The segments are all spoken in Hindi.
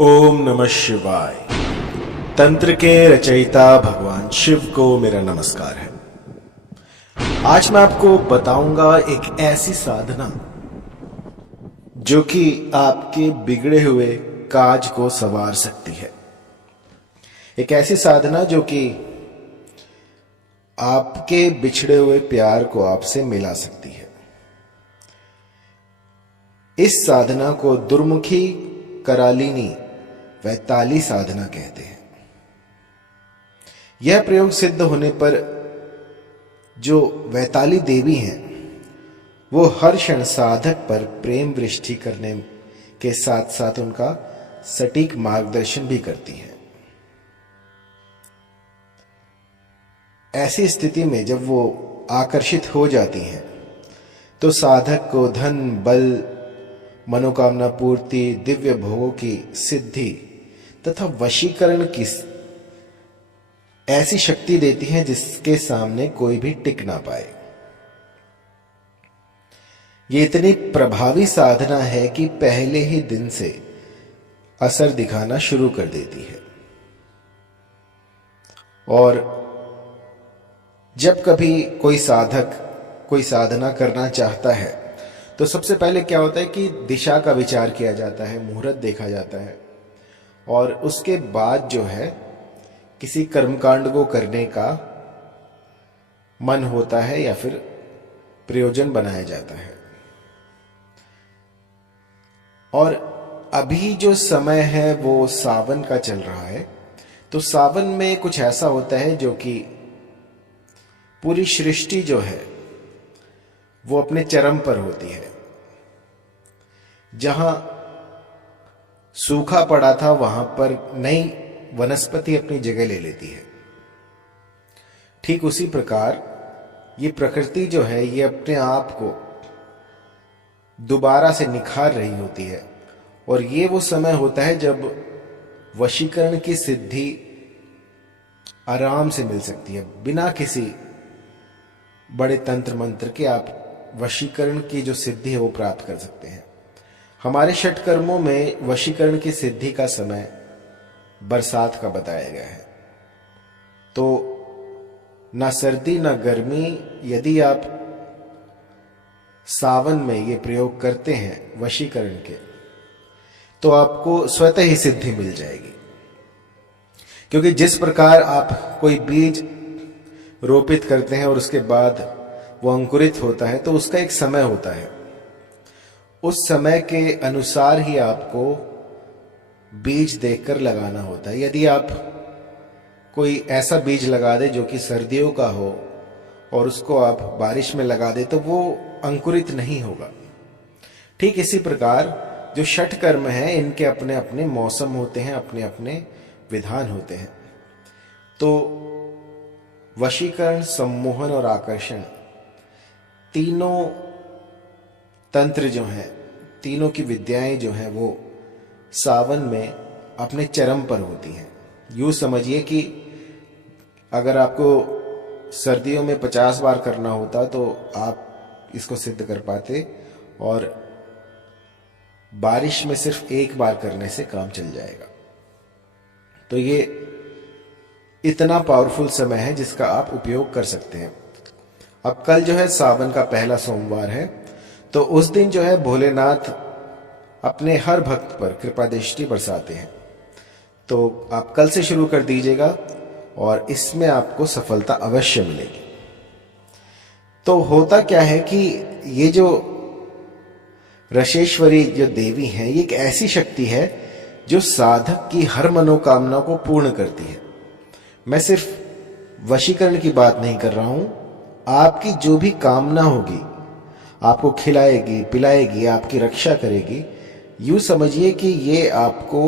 ओम नमः शिवाय। तंत्र के रचयिता भगवान शिव को मेरा नमस्कार है। आज मैं आपको बताऊंगा एक ऐसी साधना जो कि आपके बिगड़े हुए काज को संवार सकती है। एक ऐसी साधना जो कि आपके बिछड़े हुए प्यार को आपसे मिला सकती है। इस साधना को दुर्मुखी करालिनी वैताली साधना कहते हैं। यह प्रयोग सिद्ध होने पर जो वैताली देवी हैं वो हर क्षण साधक पर प्रेम वृष्टि करने के साथ साथ उनका सटीक मार्गदर्शन भी करती हैं। ऐसी स्थिति में जब वो आकर्षित हो जाती हैं तो साधक को धन, बल, मनोकामना पूर्ति, दिव्य भोगों की सिद्धि तथा वशीकरण की ऐसी शक्ति देती हैं जिसके सामने कोई भी टिक ना पाए। ये इतनी प्रभावी साधना है कि पहले ही दिन से असर दिखाना शुरू कर देती है। और जब कभी कोई साधक कोई साधना करना चाहता है तो सबसे पहले क्या होता है कि दिशा का विचार किया जाता है, मुहूर्त देखा जाता है और उसके बाद जो है किसी कर्मकांड को करने का मन होता है या फिर प्रयोजन बनाया जाता है। और अभी जो समय है वो सावन का चल रहा है, तो सावन में कुछ ऐसा होता है जो कि पूरी सृष्टि जो है वो अपने चरम पर होती है। जहां सूखा पड़ा था वहां पर नई वनस्पति अपनी जगह ले लेती है। ठीक उसी प्रकार ये प्रकृति जो है ये अपने आप को दोबारा से निखार रही होती है। और ये वो समय होता है जब वशीकरण की सिद्धि आराम से मिल सकती है। बिना किसी बड़े तंत्र मंत्र के आप वशीकरण की जो सिद्धि है वो प्राप्त कर सकते हैं। हमारे षट कर्मों में वशीकरण की सिद्धि का समय बरसात का बताया गया है। तो ना सर्दी ना गर्मी, यदि आप सावन में ये प्रयोग करते हैं वशीकरण के तो आपको स्वतः ही सिद्धि मिल जाएगी। क्योंकि जिस प्रकार आप कोई बीज रोपित करते हैं और उसके बाद वो अंकुरित होता है तो उसका एक समय होता है। उस समय के अनुसार ही आपको बीज देखकर लगाना होता है। यदि आप कोई ऐसा बीज लगा दे जो कि सर्दियों का हो और उसको आप बारिश में लगा दे तो वो अंकुरित नहीं होगा। ठीक इसी प्रकार जो षट कर्म है इनके अपने अपने मौसम होते हैं, अपने अपने विधान होते हैं। तो वशीकरण, सम्मोहन और आकर्षण तीनों तंत्र जो हैं, तीनों की विद्याएं जो हैं वो सावन में अपने चरम पर होती हैं। यूं समझिए कि अगर आपको सर्दियों में 50 बार करना होता तो आप इसको सिद्ध कर पाते और बारिश में सिर्फ एक बार करने से काम चल जाएगा। तो ये इतना पावरफुल समय है जिसका आप उपयोग कर सकते हैं। अब कल जो है सावन का पहला सोमवार है, तो उस दिन जो है भोलेनाथ अपने हर भक्त पर कृपा दृष्टि बरसाते हैं। तो आप कल से शुरू कर दीजिएगा और इसमें आपको सफलता अवश्य मिलेगी। तो होता क्या है कि ये जो रसेश्वरी जो देवी हैं ये एक ऐसी शक्ति है जो साधक की हर मनोकामना को पूर्ण करती है। मैं सिर्फ वशीकरण की बात नहीं कर रहा हूं, आपकी जो भी कामना होगी आपको खिलाएगी, पिलाएगी, आपकी रक्षा करेगी। यूं समझिए कि ये आपको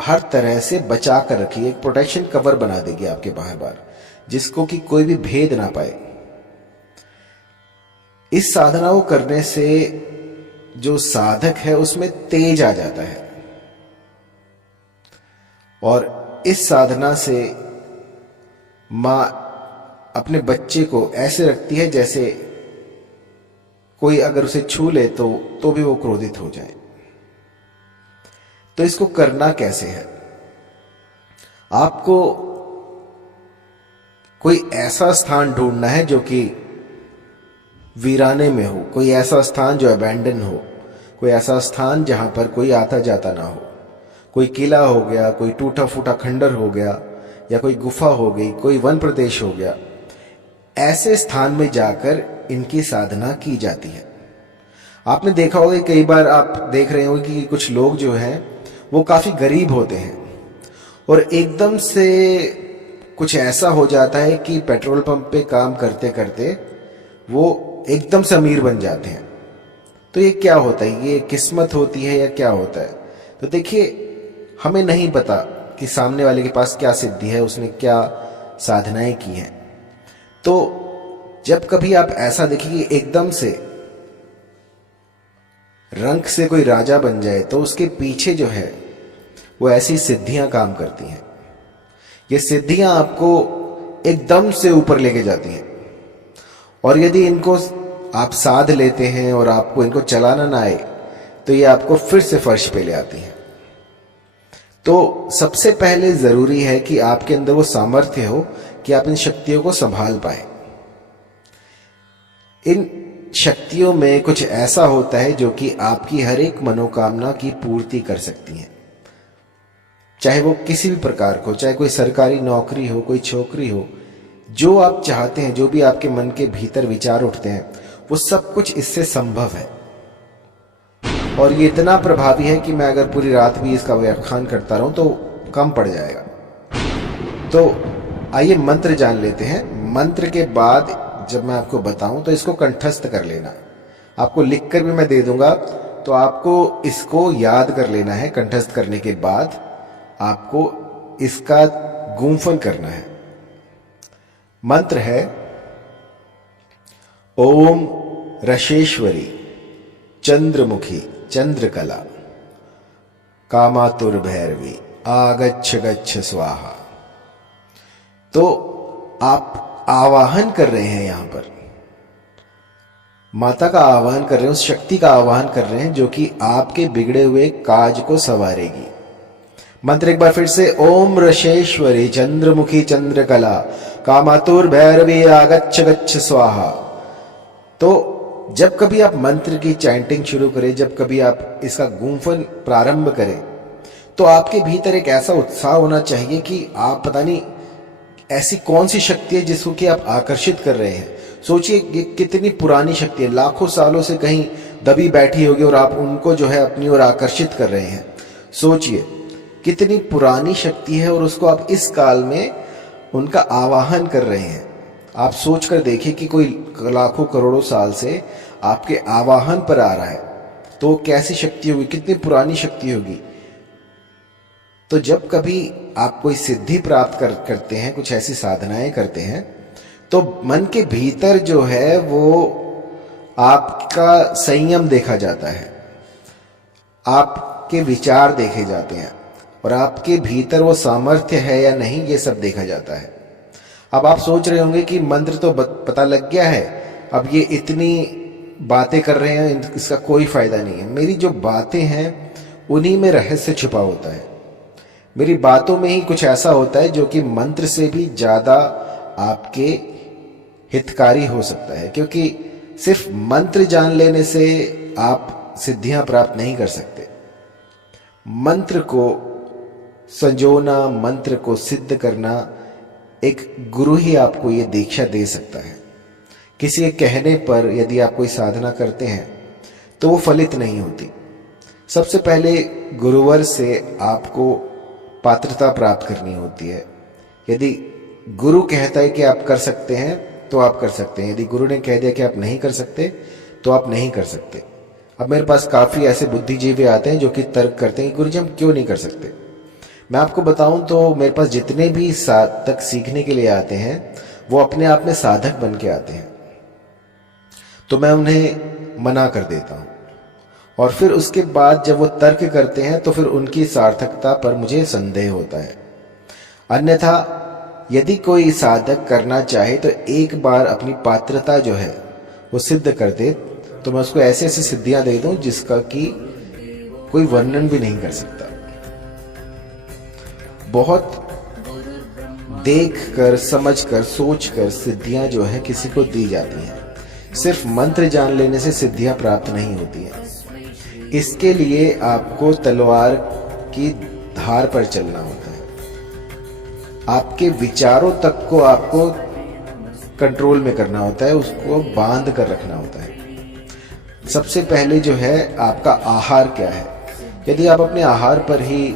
हर तरह से बचा कर रखी, एक प्रोटेक्शन कवर बना देगी आपके बार जिसको कि कोई भी भेद ना पाए। इस साधना को करने से जो साधक है उसमें तेज आ जाता है और इस साधना से मां अपने बच्चे को ऐसे रखती है जैसे कोई अगर उसे छू ले तो भी वो क्रोधित हो जाए। तो इसको करना कैसे है? आपको कोई ऐसा स्थान ढूंढना है जो कि वीराने में हो, कोई ऐसा स्थान जो अबैंडन हो, कोई ऐसा स्थान जहां पर कोई आता जाता ना हो। कोई किला हो गया, कोई टूटा फूटा खंडर हो गया, या कोई गुफा हो गई, कोई वन प्रदेश हो गया। ऐसे स्थान में जाकर इनकी साधना की जाती है। आपने देखा होगा, कई बार आप देख रहे होंगे कि कुछ लोग जो हैं वो काफी गरीब होते हैं और एकदम से कुछ ऐसा हो जाता है कि पेट्रोल पंप पे काम करते करते वो एकदम से अमीर बन जाते हैं। तो ये क्या होता है? ये किस्मत होती है या क्या होता है? तो देखिए, हमें नहीं पता कि सामने वाले के पास क्या सिद्धि है, उसने क्या साधनाएं की हैं। तो जब कभी आप ऐसा देखिए कि एकदम से रंक से कोई राजा बन जाए, तो उसके पीछे जो है वो ऐसी सिद्धियां काम करती हैं। ये सिद्धियां आपको एकदम से ऊपर लेके जाती हैं, और यदि इनको आप साध लेते हैं और आपको इनको चलाना ना आए, तो ये आपको फिर से फर्श पे ले आती हैं। तो सबसे पहले जरूरी है कि आपके अंदर वो सामर्थ्य हो कि आप इन शक्तियों को संभाल पाए। इन शक्तियों में कुछ ऐसा होता है जो कि आपकी हर एक मनोकामना की पूर्ति कर सकती हैं, चाहे वो किसी भी प्रकार को, चाहे कोई सरकारी नौकरी हो, कोई छोकरी हो। जो आप चाहते हैं, जो भी आपके मन के भीतर विचार उठते हैं, वो सब कुछ इससे संभव है। और ये इतना प्रभावी है कि मैं अगर पूरी रात भी इसका व्याख्यान करता रहूं तो कम पड़ जाएगा। तो आइए मंत्र जान लेते हैं। मंत्र के बाद जब मैं आपको बताऊं तो इसको कंठस्थ कर लेना। आपको लिखकर भी मैं दे दूंगा, तो आपको इसको याद कर लेना है। कंठस्थ करने के बाद आपको इसका गुंफन करना है। मंत्र है ओम रशेश्वरी चंद्रमुखी चंद्रकला कामातुर भैरवी आगच्छ गच्छ स्वाहा। तो आप आवाहन कर रहे हैं, यहां पर माता का आवाहन कर रहे हैं, उस शक्ति का आवाहन कर रहे हैं जो कि आपके बिगड़े हुए काज को संवारेगी। मंत्र एक बार फिर से, ओम रशेश्वरी चंद्रमुखी चंद्रकला कामातुर भैरवी आगच्छ गच्छ स्वाहा। तो जब कभी आप मंत्र की चैंटिंग शुरू करें, जब कभी आप इसका गुंफन प्रारंभ करें, तो आपके भीतर एक ऐसा उत्साह होना चाहिए कि आप पता नहीं ऐसी कौन सी शक्ति है जिसको कि आप आकर्षित कर रहे हैं। सोचिए ये कितनी पुरानी शक्ति है, लाखों सालों से कहीं दबी बैठी होगी और आप उनको जो है अपनी ओर आकर्षित कर रहे हैं। सोचिए कितनी पुरानी शक्ति है और उसको आप इस काल में उनका आवाहन कर रहे हैं। आप सोचकर देखिए कि कोई लाखों करोड़ों साल से आपके आवाहन पर आ रहा है, तो कैसी शक्ति होगी, कितनी पुरानी शक्ति होगी। तो जब कभी आप कोई सिद्धि प्राप्त करते हैं, कुछ ऐसी साधनाएं करते हैं, तो मन के भीतर जो है वो आपका संयम देखा जाता है, आपके विचार देखे जाते हैं, और आपके भीतर वो सामर्थ्य है या नहीं, ये सब देखा जाता है। अब आप सोच रहे होंगे कि मंत्र तो पता लग गया है, अब ये इतनी बातें कर रहे हैं, इसका कोई फायदा नहीं है। मेरी जो बातें हैं उन्हीं में रहस्य छिपा होता है। मेरी बातों में ही कुछ ऐसा होता है जो कि मंत्र से भी ज्यादा आपके हितकारी हो सकता है, क्योंकि सिर्फ मंत्र जान लेने से आप सिद्धियां प्राप्त नहीं कर सकते। मंत्र को संजोना, मंत्र को सिद्ध करना एक गुरु ही आपको ये दीक्षा दे सकता है। किसी के कहने पर यदि आप कोई साधना करते हैं तो वो फलित नहीं होती। सबसे पहले गुरुवर से आपको पात्रता प्राप्त करनी होती है। यदि गुरु कहता है कि आप कर सकते हैं तो आप कर सकते हैं, यदि गुरु ने कह दिया कि आप नहीं कर सकते तो आप नहीं कर सकते। अब मेरे पास काफी ऐसे बुद्धिजीवी आते हैं जो कि तर्क करते हैं कि गुरुजी हम क्यों नहीं कर सकते। मैं आपको बताऊं तो मेरे पास जितने भी साधक सीखने के लिए आते हैं वो अपने आप में साधक बन के आते हैं, तो मैं उन्हें मना कर देता हूं, और फिर उसके बाद जब वो तर्क करते हैं तो फिर उनकी सार्थकता पर मुझे संदेह होता है। अन्यथा यदि कोई साधक करना चाहे तो एक बार अपनी पात्रता जो है वो सिद्ध कर दे, तो मैं उसको ऐसे ऐसी सिद्धियां दे दूं जिसका कि कोई वर्णन भी नहीं कर सकता। बहुत देख कर, समझ कर, सोच कर सिद्धियां जो है किसी को दी जाती हैं। सिर्फ मंत्र जान लेने से सिद्धियां प्राप्त नहीं होती हैं। इसके लिए आपको तलवार की धार पर चलना होता है। आपके विचारों तक को आपको कंट्रोल में करना होता है, उसको बांध कर रखना होता है। सबसे पहले जो है आपका आहार क्या है। यदि आप अपने आहार पर ही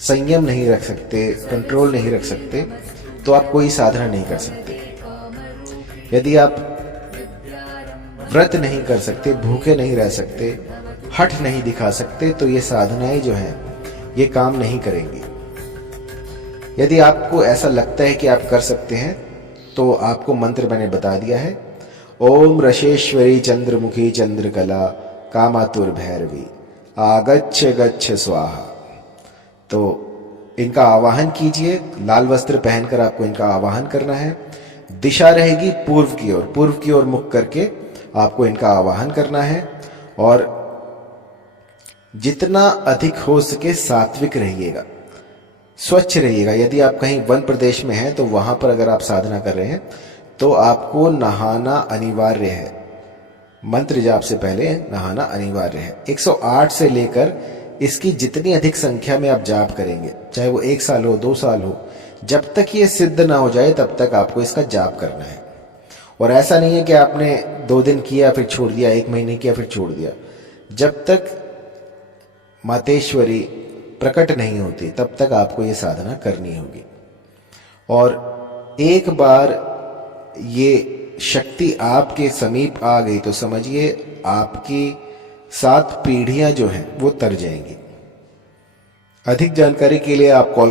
संयम नहीं रख सकते, कंट्रोल नहीं रख सकते, तो आप कोई साधना नहीं कर सकते। यदि आप व्रत नहीं कर सकते, भूखे नहीं रह सकते, हठ नहीं दिखा सकते, तो ये साधनाएं जो हैं ये काम नहीं करेंगी। यदि आपको ऐसा लगता है कि आप कर सकते हैं, तो आपको मंत्र मैंने बता दिया है। ओम रशेश्वरी चंद्रमुखी चंद्रकला कामातुर भैरवी आगच्छ गच्छ स्वाहा। तो इनका आवाहन कीजिए। लाल वस्त्र पहनकर आपको इनका आवाहन करना है। दिशा रहेगी पूर्व की ओर मुख करके आपको इनका आवाहन करना है। और जितना अधिक हो सके सात्विक रहिएगा, स्वच्छ रहिएगा। यदि आप कहीं वन प्रदेश में हैं तो वहां पर अगर आप साधना कर रहे हैं तो आपको नहाना अनिवार्य है। मंत्र जाप से पहले नहाना अनिवार्य है। 108 से लेकर इसकी जितनी अधिक संख्या में आप जाप करेंगे, चाहे वो 1 साल हो, 2 साल हो, जब तक ये सिद्ध ना हो जाए तब तक आपको इसका जाप करना है। और ऐसा नहीं है कि आपने 2 दिन किया फिर छोड़ दिया, 1 महीने किया फिर छोड़ दिया। जब तक मातेश्वरी प्रकट नहीं होती तब तक आपको ये साधना करनी होगी। और एक बार ये शक्ति आपके समीप आ गई तो समझिए आपकी 7 पीढ़ियां जो हैं वो तर जाएंगी। अधिक जानकारी के लिए आप कॉल